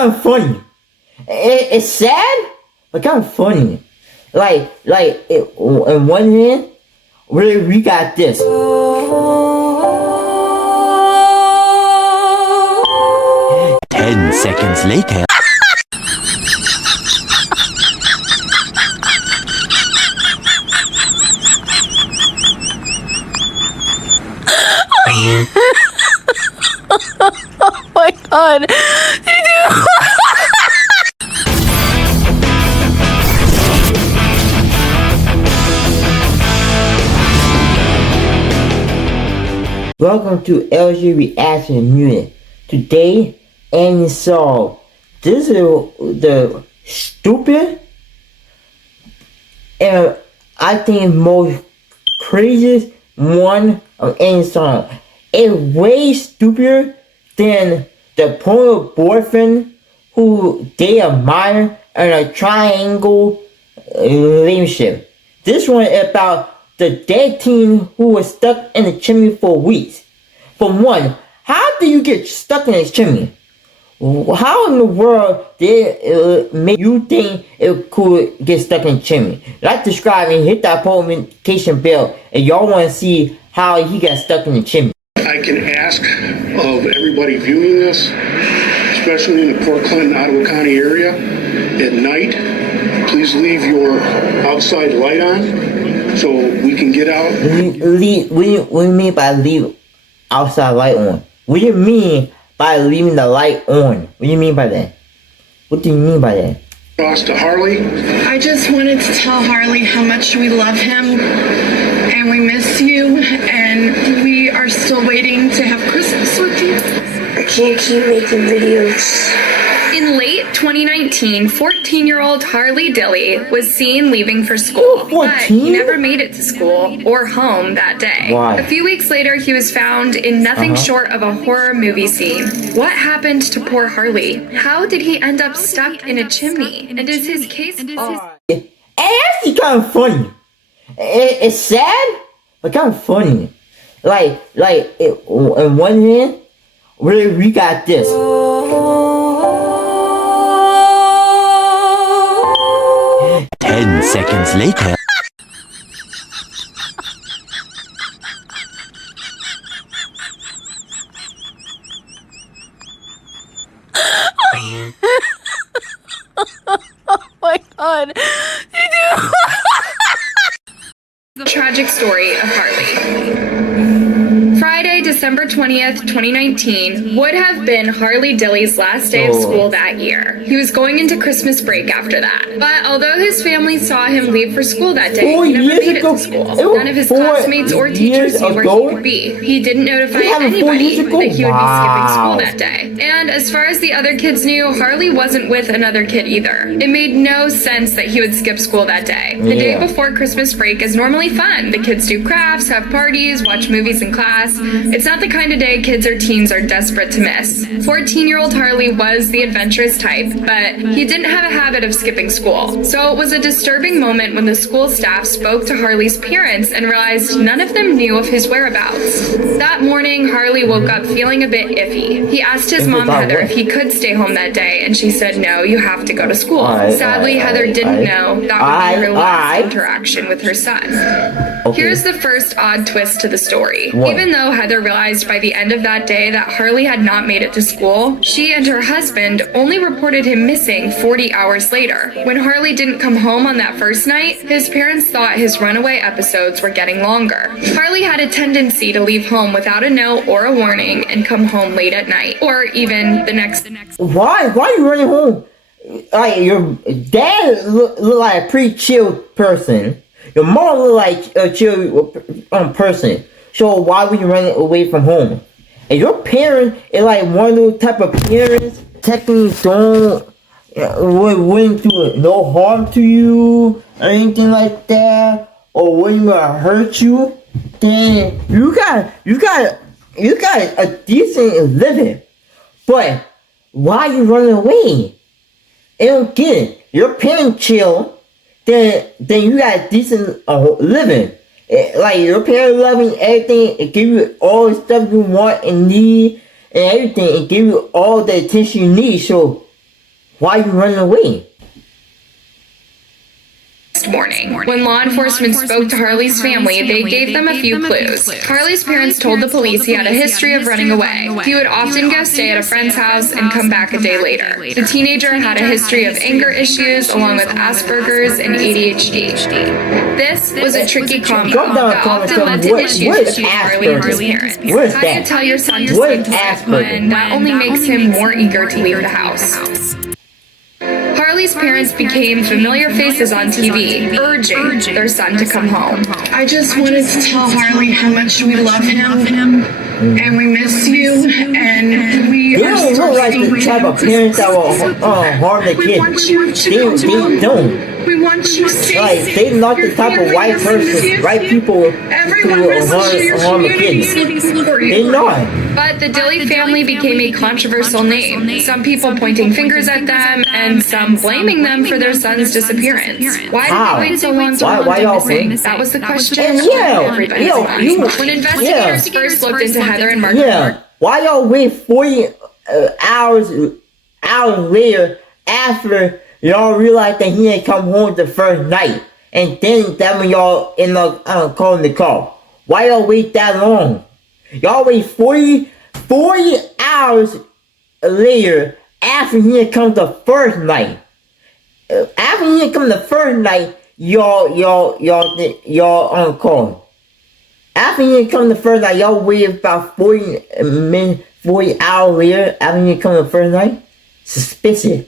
kind of funny. It's sad, but kind of funny. In one hand, we got this. 10 seconds later. Oh my god. Welcome to LG Reaction Unit. Today, Annie saw this is the stupid and I think most craziest one of any song. It's way stupider than the porno boyfriend who they admire in a triangle relationship. This one is about the dead teen who was stuck in the chimney for weeks. For one, how do you get stuck in a chimney? How in the world did it make you think it could get stuck in a chimney? Like describe and hit that notification bell if y'all want to see how he got stuck in the chimney. I can ask of everybody viewing this, especially in the Port Clinton, Ottawa County area, at night, please leave your outside light on so we can get out. What do you mean by leave outside light on? What do you mean by leaving the light on? What do you mean by that? What do you mean by that? Cross to Harley. I just wanted to tell Harley how much we love him and we miss you and we are still waiting to have Christmas with you. I can't keep making videos. In late 2019, 14-year-old Harley Dilly was seen leaving for school, but he never made it to school or home that day. Why? A few weeks later, he was found in nothing short of a horror movie scene. What happened to poor Harley? How did he end up stuck in a chimney? And is his case... And it's actually kind of funny. It's sad, but kind of funny. In one hand, we got this. 10 seconds later. Oh my god. The tragic story of Harley. Friday, December 20th, 2019 would have been Harley Dilly's last day of school that year. He was going into Christmas break after that. But although his family saw him leave for school that day, he never made it to school. None of his classmates or teachers knew where he would be. He didn't notify anybody that he would be skipping school that day. And as far as the other kids knew, Harley wasn't with another kid either. It made no sense that he would skip school that day. The day before Christmas break is normally fun. The kids do crafts, have parties, watch movies in class. It's not the kind of day kids or teens are desperate to miss. 14-year-old Harley was the adventurous type, but he didn't have a habit of skipping school. So it was a disturbing moment when the school staff spoke to Harley's parents and realized none of them knew of his whereabouts. That morning, Harley woke up feeling a bit iffy. He asked his mom, Heather, if he could stay home that day, and she said, no, you have to go to school. Sadly, Heather didn't know that would be her last interaction with her son. Here's the first odd twist to the story. Even though Heather realized by the end of that day that Harley had not made it to school, she and her husband only reported him missing 40 hours later. When Harley didn't come home on that first night, his parents thought his runaway episodes were getting longer. Harley had a tendency to leave home without a note or a warning and come home late at night, or even the next. Why are you running home? Like, your dad look like a pretty chill person. Your mom look like a chill person. So why were you running away from home? And your parents is like one of those type of parents technically wouldn't do no harm to you or anything like that, or wouldn't hurt you. Then you got a decent living. But why are you running away? I don't get it. Your parents chill, then you got a decent living. Like, your parents love you, everything, and give you all the stuff you want and need, and everything, and give you all the attention you need. So why you running away? Morning. When law enforcement spoke to Harley's family, they gave them a few clues. Harley's parents told the police he had a history of running away. He would often go stay at a friend's house and come back a day later. The teenager had a history of anger issues along with Asperger's and ADHD. This was a tricky combo that often led to issues between Harley and his parents. How do you tell your son to sleep when that only makes him more eager to leave the house? Harley's parents became familiar faces on TV, urging their son to come home. I just wanted to tell Harley how much we love him and we miss you, and we They don't look like the type of parents that will harm the kids. They don't. We want you safe. Like, they not the type of white person, white people who harm the kids. They not. But the Dilly family became a controversial name, some people pointing fingers at them and some blaming them for their son's disappearance. Why did they wait so long to y'all missing? That was the question. When investigators first looked into Heather and Mark, why y'all wait 40 hours later after y'all realized that he had come home the first night, and then that when y'all end up calling the call? Why y'all wait that long? Y'all wait 40 hours later after he had come the first night. After he had come the first night, y'all call. After he had come the first night, y'all waited about 40 hours later after he had come the first night? Suspicious.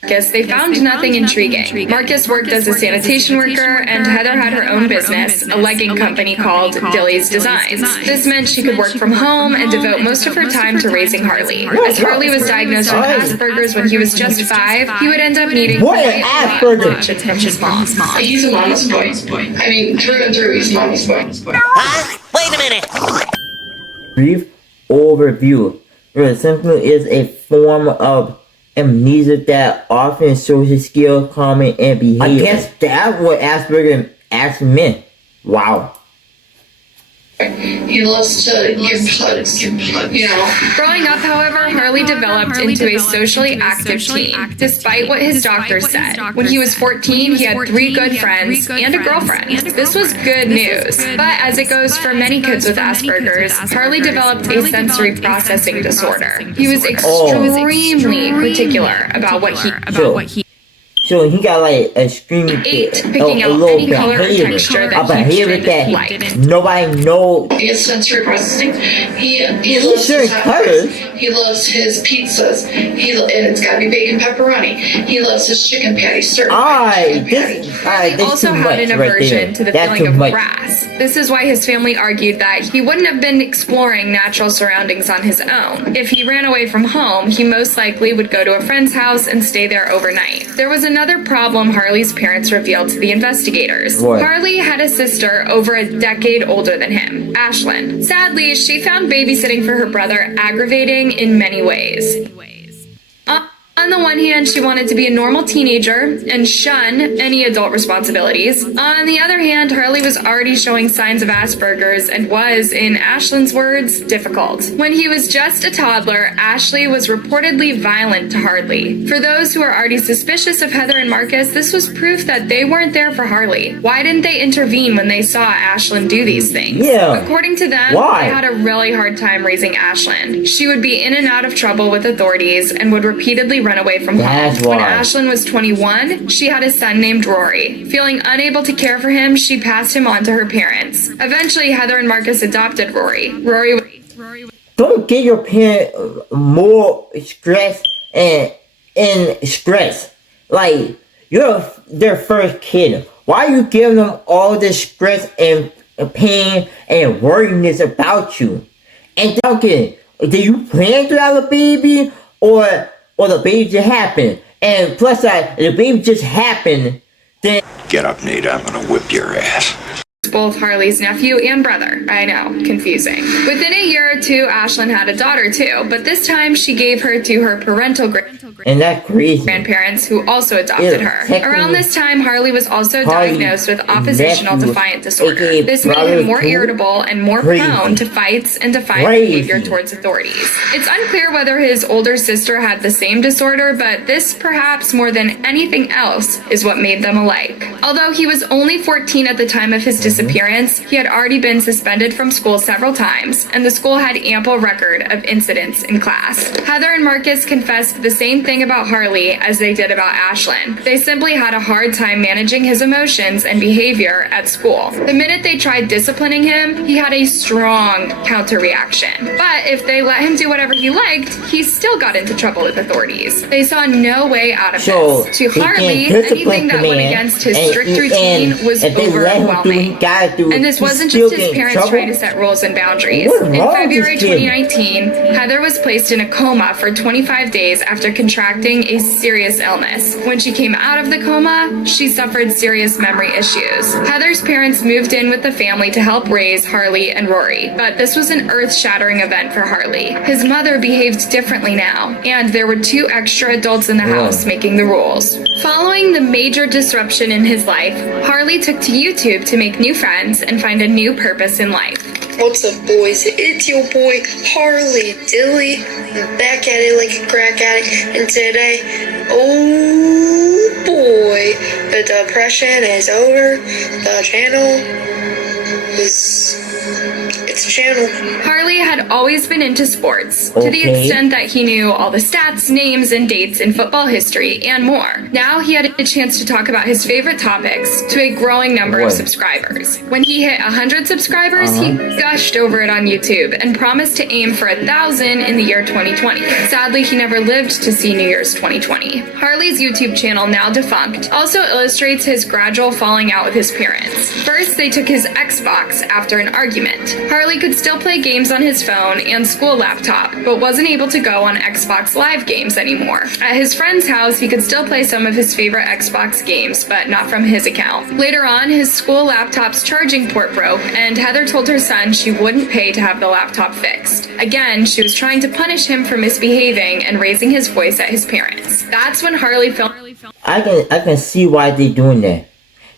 Marcus, they found nothing intriguing. Marcus worked as a sanitation worker, and Heather had her own business, a legging company called Dilly's Designs. This meant she could work from home and devote most of her time to raising Harley. As Harley was diagnosed with Asperger's when he was just 5, he would end up needing attention from his mom. He's a mama's boy. I mean, through and through, he's mama's boy. Wait a minute. Brief overview. Symptom is a form of amnesia that often shows his skill, comment, and behavior. I guess that's what Asperger actually meant. Wow. He loves to give plugs, Growing up, however, Harley developed into a socially active teen, despite what his doctor said. When he was 14, he had 3 good friends and a girlfriend. This was good news. But as it goes for many kids with Asperger's, Harley developed a sensory processing disorder. He was extremely particular about what he So he got like a screaming picking out any color or texture that liked. Nobody knows. He has sensory processing. He loves his colors. He loves his pizzas. And it's gotta be bacon pepperoni. He loves his chicken patties. He also had an aversion to the feeling of grass. This is why his family argued that he wouldn't have been exploring natural surroundings on his own. If he ran away from home, he most likely would go to a friend's house and stay there overnight. There was another problem Harley's parents revealed to the investigators. What? Harley had a sister over a decade older than him, Ashlyn. Sadly, she found babysitting for her brother aggravating in many ways. On the one hand, she wanted to be a normal teenager and shun any adult responsibilities. On the other hand, Harley was already showing signs of Asperger's and was, in Ashlyn's words, difficult. When he was just a toddler, Ashley was reportedly violent to Harley. For those who are already suspicious of Heather and Marcus, this was proof that they weren't there for Harley. Why didn't they intervene when they saw Ashlyn do these things? According to them, they had a really hard time raising Ashlyn. She would be in and out of trouble with authorities and would repeatedly run away from home. When Ashlyn was 21, she had a son named Rory. Feeling unable to care for him, she passed him on to her parents. Eventually, Heather and Marcus adopted Rory. Don't give your parent more stress and stress. Like, you're their first kid. Why are you giving them all this stress and pain and worriness about you? And Duncan, do you plan to have a baby or the baby just happened? And plus, the baby just happened, then... Get up, Nate. I'm gonna whip your ass. both Harley's nephew and brother. I know, confusing. Within a year or two, Ashlyn had a daughter too, but this time she gave her to her parental And that's crazy. grandparents who also adopted her. Around this time, Harley was also diagnosed with oppositional defiant disorder. This made him more irritable and more prone to fights and defiant behavior towards authorities. It's unclear whether his older sister had the same disorder, but this, perhaps more than anything else, is what made them alike. Although he was only 14 at the time of his disappearance, he had already been suspended from school several times, and the school had ample record of incidents in class. Heather and Marcus confessed the same thing about Harley as they did about Ashlyn. They simply had a hard time managing his emotions and behavior at school. The minute they tried disciplining him, he had a strong counter-reaction. But if they let him do whatever he liked, he still got into trouble with authorities. They saw no way out of this. To Harley, anything that went against his strict routine was overwhelming. And this wasn't just his parents trying to set rules and boundaries. In February 2019, Heather was placed in a coma for 25 days after contracting a serious illness. When she came out of the coma, she suffered serious memory issues. Heather's parents moved in with the family to help raise Harley and Rory, but this was an earth-shattering event for Harley. His mother behaved differently now, and there were 2 extra adults in the house making the rules. Following the major disruption in his life, Harley took to YouTube to make new friends and find a new purpose in life. What's up, boys? It's your boy Harley Dilly. I'm back at it like a crack addict, and today, oh boy, the depression is over. The channel is. It's a channel. Harley had always been into sports, to the extent that he knew all the stats, names, and dates in football history, and more. Now he had a chance to talk about his favorite topics to a growing number of subscribers. When he hit 100 subscribers, he gushed over it on YouTube and promised to aim for 1,000 in the year 2020. Sadly, he never lived to see New Year's 2020. Harley's YouTube channel, now defunct, also illustrates his gradual falling out with his parents. First, they took his Xbox after an argument. Harley could still play games on his phone and school laptop, but wasn't able to go on Xbox Live games anymore. At his friend's house, he could still play some of his favorite Xbox games, but not from his account. Later on, his school laptop's charging port broke, and Heather told her son she wouldn't pay to have the laptop fixed. Again, she was trying to punish him for misbehaving and raising his voice at his parents. That's when Harley felt I can see why they doing that.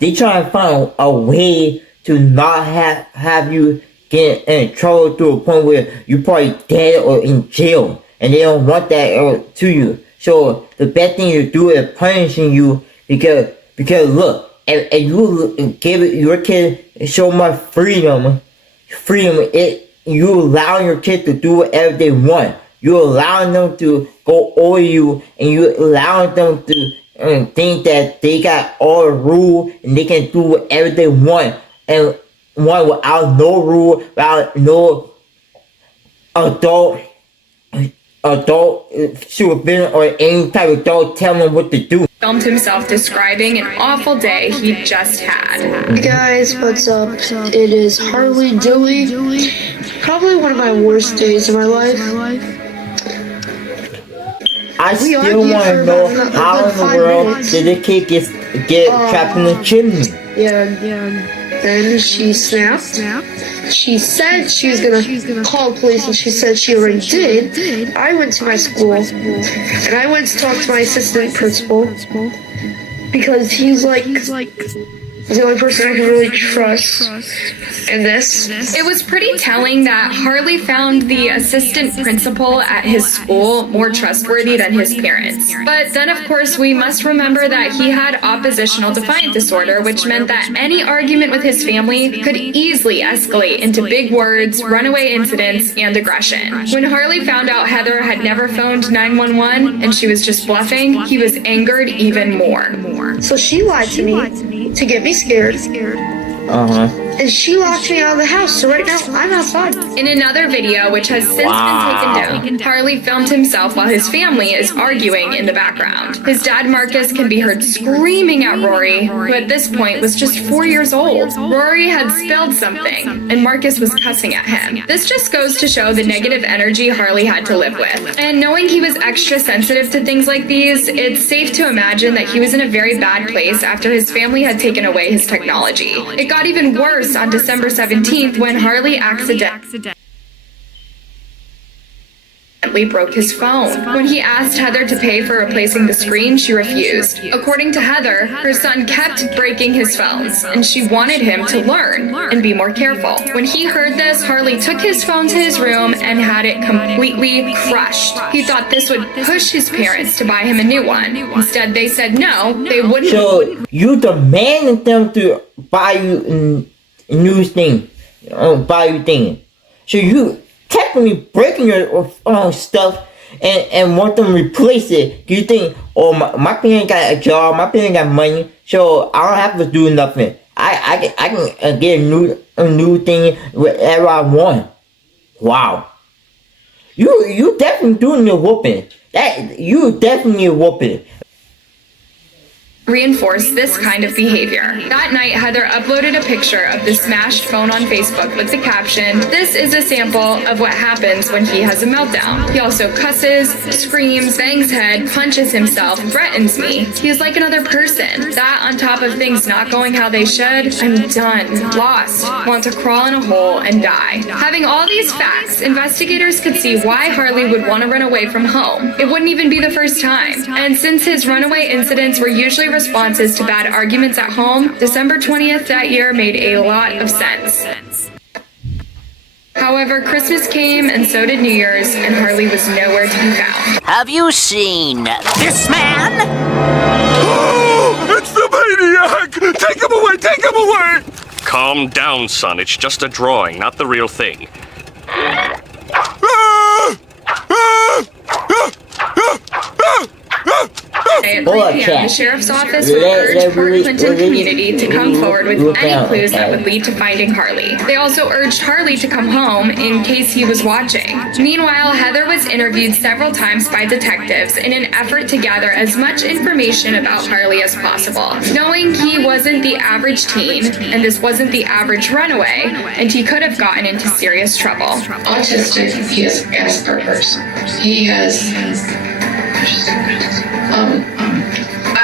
They try to find a way to not have you get in trouble to a point where you're probably dead or in jail, and they don't want that to you. So the best thing to do is punishing you because look, if you give your kid so much freedom, you allow your kid to do whatever they want. You allow them to go over you, and you allow them to think that they got all the rule and they can do whatever they want, and one without no rule, without no adult supervision or any type of adult telling them what to do. filmed himself describing an awful day he just had. Hey guys, what's up? It is Harley Dilly. Probably one of my worst days of my life. I still want to know how in the world did the kid get trapped in the chimney? Yeah. Then she snapped. She said she was gonna call the police, and she said she already did. I went to my school, and I went to talk to my assistant principal because he's the only person I can really trust in this. It was pretty telling that Harley found the assistant principal at his school more trustworthy than his parents. But then, of course, we must remember that he had oppositional defiant disorder, which meant that any argument with his family could easily escalate into big words, runaway incidents, and aggression. When Harley found out Heather had never phoned 911 and she was just bluffing, he was angered even more. So she lied to me to get me scared. And she locked me out of the house, so right now I'm outside. In another video, which has since been taken down, Harley filmed himself while his family is arguing in the background. His dad, Marcus, can be heard screaming at Rory, who at this point was just 4 years old. Rory had spilled something, and Marcus was cussing at him. This just goes to show the negative energy Harley had to live with. And knowing he was extra sensitive to things like these, it's safe to imagine that he was in a very bad place after his family had taken away his technology. It got even worse worse on December 17th when Harley accidentally broke his phone. When he asked Heather to pay for replacing the screen, she refused. According to Heather, her son kept breaking his phones, and she wanted him to learn and be more careful. When he heard this, Harley took his phone to his room and had it completely crushed. He thought this would push his parents to buy him a new one. Instead, they said no, they wouldn't. So you demanded them to buy you a new thing, buy you thing. So you technically breaking your stuff and want them to replace it. Do you think, oh, my parents got a job, my parents got money, so I don't have to do nothing. I can get a new thing whatever I want. Wow. You definitely doing the whooping. You definitely whooping. Reinforce this kind of behavior. That night, Heather uploaded a picture of the smashed phone on Facebook with the caption, "This is a sample of what happens when he has a meltdown. He also cusses, screams, bangs head, punches himself, threatens me. He is like another person. That on top of things not going how they should, I'm done, lost, want to crawl in a hole and die." Having all these facts, investigators could see why Harley would want to run away from home. It wouldn't even be the first time. And since his runaway incidents were usually responses to bad arguments at home, December 20th that year made a lot of sense. However, Christmas came and so did New Year's, and Harley was nowhere to be found. Have you seen this man? Oh, it's the maniac! Take him away! Take him away! Calm down, son. It's just a drawing, not the real thing. At 3 p.m., the sheriff's office would urge Port Clinton community to come forward with any clues that would lead to finding Harley. They also urged Harley to come home in case he was watching. Meanwhile, Heather was interviewed several times by detectives in an effort to gather as much information about Harley as possible. Knowing he wasn't the average teen, and this wasn't the average runaway, and he could have gotten into serious trouble. Autistic, he has Asperger's. He has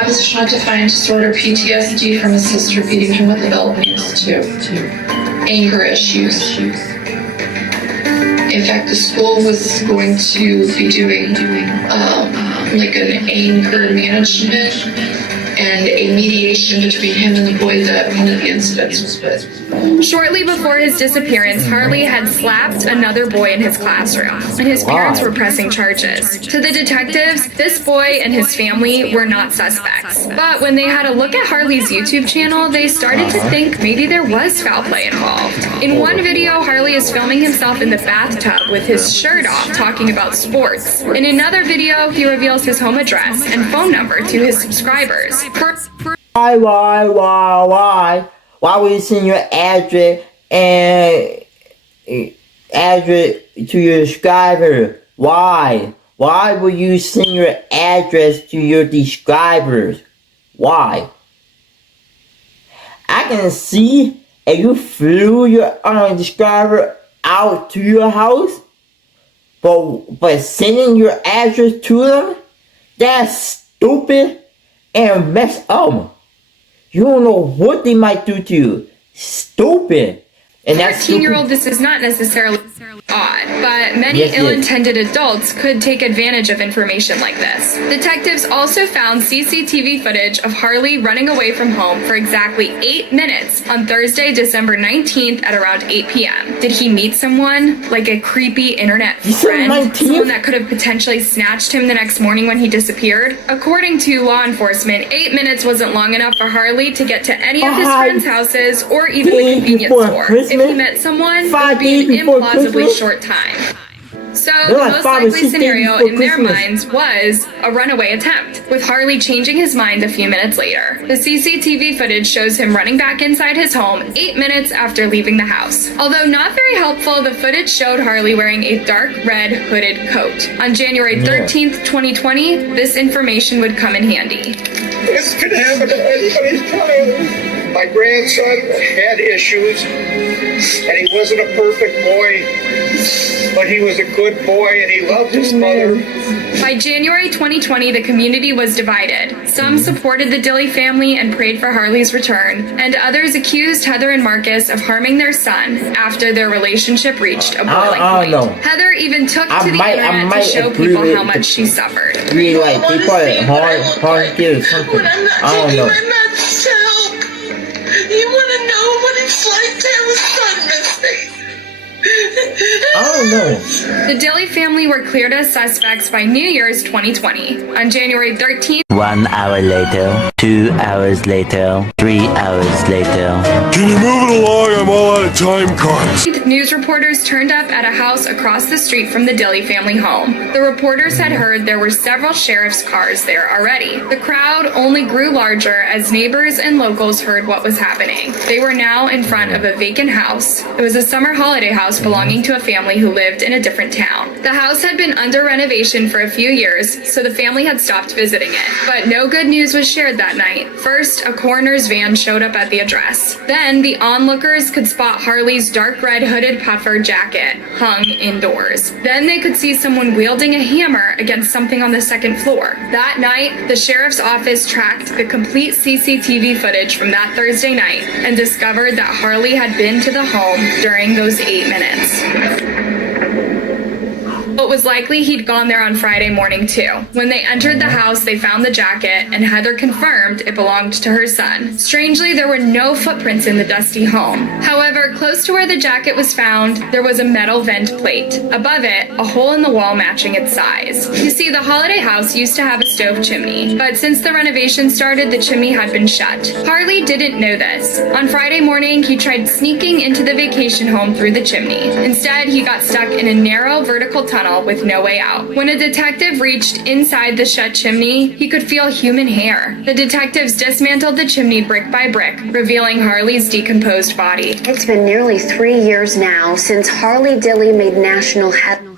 oppositional defiant disorder, PTSD from his sister beating him with a belt needs to anger issues. In fact, the school was going to be doing like an anger management and a mediation between him and the boy that one of the incidents was with. Shortly before his disappearance, Harley had slapped another boy in his classroom, and his parents were pressing charges. To the detectives, this boy and his family were not suspects. But when they had a look at Harley's YouTube channel, they started to think maybe there was foul play involved. In one video, Harley is filming himself in the bathtub with his shirt off, talking about sports. In another video, he reveals his home address and phone number to his subscribers. Why would you send your address and address to your subscriber? Why? Why would you send your address to your subscribers? Why? I can see if you flew your subscriber out to your house, but sending your address to them, that's stupid and messed up. You don't know what they might do to you. Stupid. And that's 13-year-old, this is not necessarily odd, but many ill-intended adults could take advantage of information like this. Detectives also found CCTV footage of Harley running away from home for exactly 8 minutes on Thursday, December 19th at around 8 p.m. Did he meet someone, like a creepy internet friend, someone that could have potentially snatched him the next morning when he disappeared? According to law enforcement, 8 minutes wasn't long enough for Harley to get to any of his friends' houses or even the convenience store. If he met someone, it would be an implausibly short time. So the most likely scenario in their minds was a runaway attempt, with Harley changing his mind a few minutes later. The CCTV footage shows him running back inside his home 8 minutes after leaving the house. Although not very helpful, the footage showed Harley wearing a dark red hooded coat. On January 13th, 2020, this information would come in handy. This could happen to anybody's child. My grandson had issues, and he wasn't a perfect boy, but he was a good boy, and he loved his mother. By January 2020, the community was divided. Some supported the Dilly family and prayed for Harley's return, and others accused Heather and Marcus of harming their son after their relationship reached a boiling point. Know. Heather even took to the internet to show people how much she suffered. Really, like, people are hard to something. I don't know. You want to know what it's like to have a son missing? I don't know. The Dilly family were cleared as suspects by New Year's 2020. On January 13th, 1 hour later, 2 hours later, 3 hours later. Can you move it along? I'm all out of time cards. news reporters turned up at a house across the street from the Dilly family home. The reporters had heard there were several sheriff's cars there already. The crowd only grew larger as neighbors and locals heard what was happening. They were now in front of a vacant house. It was a summer holiday house belonging to a family who lived in a different town. The house had been under renovation for a few years, so the family had stopped visiting it. But no good news was shared that night. First, a coroner's van showed up at the address. Then, the onlookers could spot Harley's dark red hooded puffer jacket hung indoors. Then they could see someone wielding a hammer against something on the second floor. That night, the sheriff's office tracked the complete CCTV footage from that Thursday night and discovered that Harley had been to the home during those 8 minutes. It was likely he'd gone there on Friday morning too. When they entered the house, they found the jacket, and Heather confirmed it belonged to her son. Strangely, there were no footprints in the dusty home. However, close to where the jacket was found, there was a metal vent plate. Above it, a hole in the wall matching its size. You see, the holiday house used to have a stove chimney, but since the renovation started, the chimney had been shut. Harley didn't know this. On Friday morning, he tried sneaking into the vacation home through the chimney. Instead, he got stuck in a narrow vertical tunnel with no way out. When a detective reached inside the shut chimney, he could feel human hair. The detectives dismantled the chimney brick by brick, revealing Harley's decomposed body. It's been nearly 3 years now since Harley Dilly made national headlines.